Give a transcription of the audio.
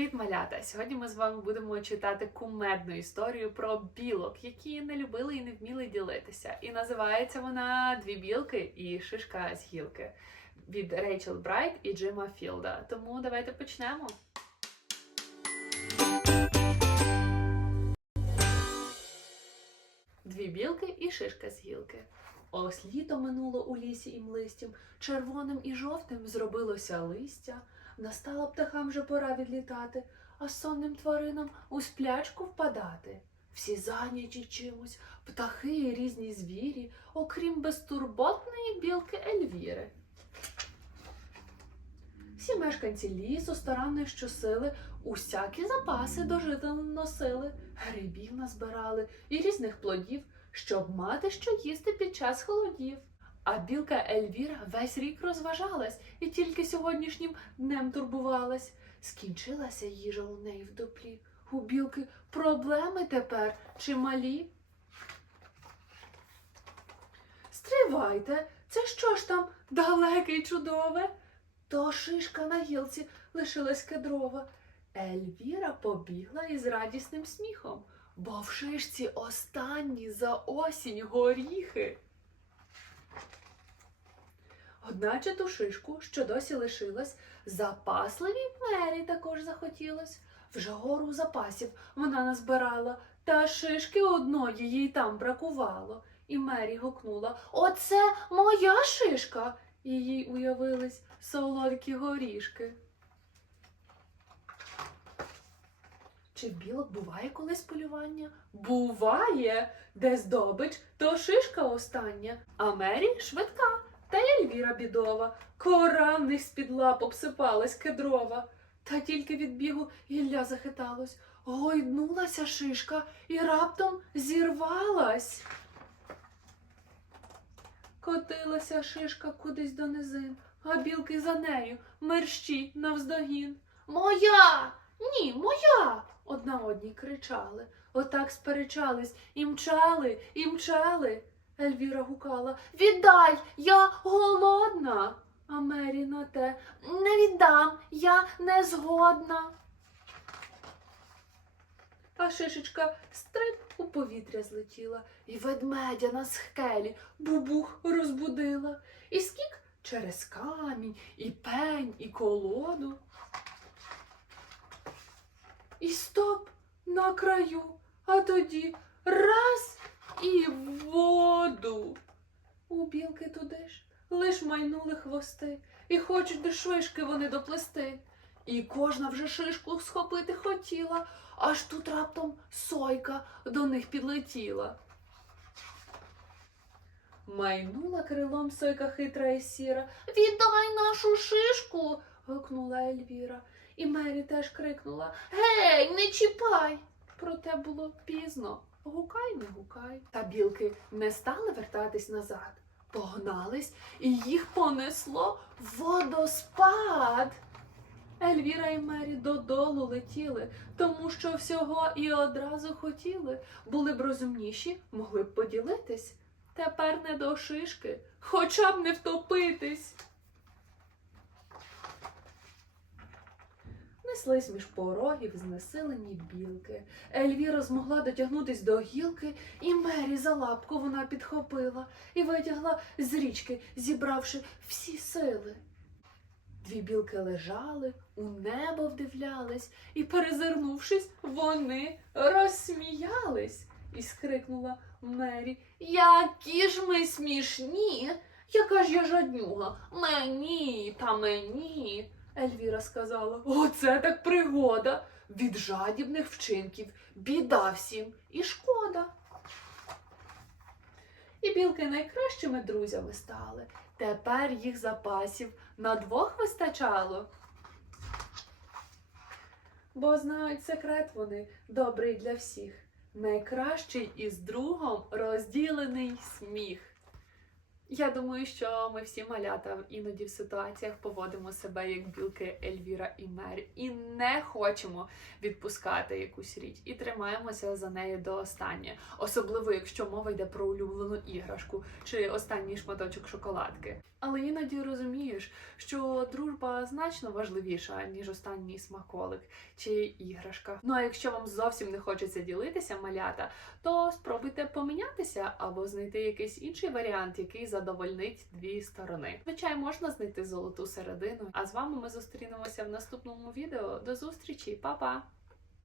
Привіт, малята! Сьогодні ми з вами будемо читати кумедну історію про білок, які не любили і не вміли ділитися. І називається вона Дві білки і шишка з гілки від Рейчел Брайт і Джима Філда. Тому давайте почнемо. Дві білки і шишка з гілки. Ось літо минуло у лісі і млистім, червоним і жовтим зробилося листя. Настала птахам вже пора відлітати, а сонним тваринам у сплячку впадати. Всі зайняті чимось, птахи і різні звірі, окрім безтурботної білки Ельвіри. Всі мешканці лісу старанно щосили, усякі запаси до жита носили, грибів назбирали і різних плодів, щоб мати що їсти під час холодів. А білка Ельвіра весь рік розважалась і тільки сьогоднішнім днем турбувалась. Скінчилася їжа у неї в дуплі. У білки проблеми тепер чималі. Стривайте, це що ж там далеке й чудове? То шишка на гілці лишилась кедрова. Ельвіра побігла із радісним сміхом, бо в шишці останні за осінь горіхи. Одначе ту шишку, що досі лишилась, запасливій мері також захотілось. Вже гору запасів вона назбирала, та шишки одної їй там бракувало. І Мері гукнула Оце моя шишка. І їй уявились солодкі горішки. Чи в білок буває колись полювання? Буває, де здобич, то шишка остання, а Мері швидка. Та Ельвіра бідова, кора в них з-під лап обсипалась кедрова. Та тільки від бігу гілля захиталось, гойднулася шишка і раптом зірвалась. Котилася шишка кудись до низин, а білки за нею мерщі навздогін. Моя! Ні, моя! Одна одній кричали. Отак сперечались і мчали, і мчали. Ельвіра гукала Віддай, я голодна. А Мері на те не віддам, я не згодна. А шишечка стрип у повітря злетіла, і ведмедя на схелі бубух розбудила. І скік через камінь, і пень, і колоду. І стоп на краю, а тоді раз і воду. У білки туди ж лиш майнули хвости, і хочуть до шишки вони доплести. І кожна вже шишку схопити хотіла, аж тут раптом сойка до них підлетіла. Майнула крилом сойка хитра і сіра. Віддай нашу шишку. гукнула Ельвіра. І Мері теж крикнула Гей, не чіпай. Проте було пізно. Гукай, не гукай. Та білки не стали вертатись назад. Погнались, і їх понесло водоспад. Ельвіра і Мері додолу летіли, тому що всього і одразу хотіли. Були б розумніші, могли б поділитись. Тепер не до шишки, хоча б не втопитись. Неслись між порогів знесилені білки. Ельвіра змогла дотягнутись до гілки, і Мері за лапку вона підхопила і витягла з річки, зібравши всі сили. Дві білки лежали, у небо вдивлялись, і, перезирнувшись, вони розсміялись. І скрикнула Мері Які ж ми смішні! Яка ж я жаднюга? Мені та мені. Ельвіра сказала Оце так пригода. Від жадібних вчинків біда всім і шкода. І білки найкращими друзями стали. Тепер їх запасів на двох вистачало. Бо знають секрет вони добрий для всіх. Найкращий із другом розділений сміх. Я думаю, що ми всі малята іноді в ситуаціях поводимо себе як білки Ельвіра і Мері, і не хочемо відпускати якусь річ, і тримаємося за нею до останнього. Особливо, якщо мова йде про улюблену іграшку чи останній шматочок шоколадки. Але іноді розумієш, що дружба значно важливіша ніж останній смаколик чи іграшка. Ну а якщо вам зовсім не хочеться ділитися малята, то спробуйте помінятися або знайти якийсь інший варіант, який задовольнить дві сторони. Звичайно, можна знайти золоту середину. А з вами ми зустрінемося в наступному відео. До зустрічі, Па-па!